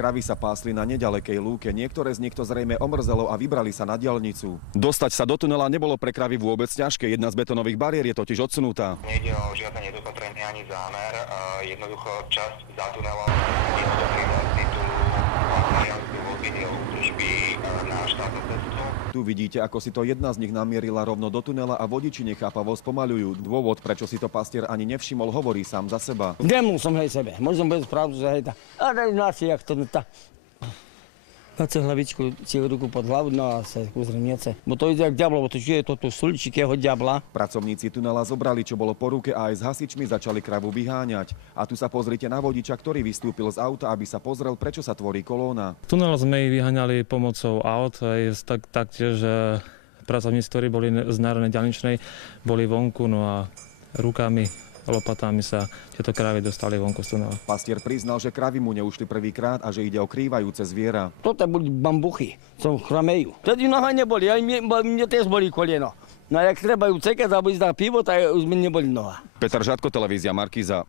kravy sa pásli na nedalekej lúke. Niektoré z nich to zrejme omrzelo a vybrali sa na diaľnicu. Dostať sa do tunela nebolo pre kravy vôbec ťažké. Jedna z betónových bariér je totiž odsunutá. Nejde o žiadne nedopatrenie ani zámer. Jednoducho časť za tunelom z titulu jazdu vodného údržby na štátnu cestu. Tu vidíte, ako si to jedna z nich namierila rovno do tunela a vodiči nechápavo spomaľujú. Dôvod, prečo si to pastier ani nevšimol, hovorí sám za seba. Demnul som hej sebe, možno bez pravdu, že hej tá. A daj nási, jak to tá. Pace hlavičku, si ruku pod hlavu, no a sa uzriem niece. Bo to ide jak diablo, bo to je to tu suličikého diabla. Pracovníci tunela zobrali, čo bolo po ruke a aj s hasičmi začali kravu vyháňať. A tu sa pozrite na vodiča, ktorý vystúpil z auta, aby sa pozrel, prečo sa tvorí kolóna. Tunel sme ich vyháňali pomocou aut, aj taktiež pracovníci, ktorí boli z Národnej diaľničnej, boli vonku, no a rukami, lopatami sa tieto kravy dostali vonku z tunela. Pastier priznal, že kravy mu neušli prvýkrát a že ide o krývajúce zviera. Toto boli bambuchy, som chramejú. Tedy noha neboli, aj mne tiež boli koleno. No a jak treba ju cekať, aby ísť na pivo, tak už mi neboli noha. Peter Žatko, televízia Markíza.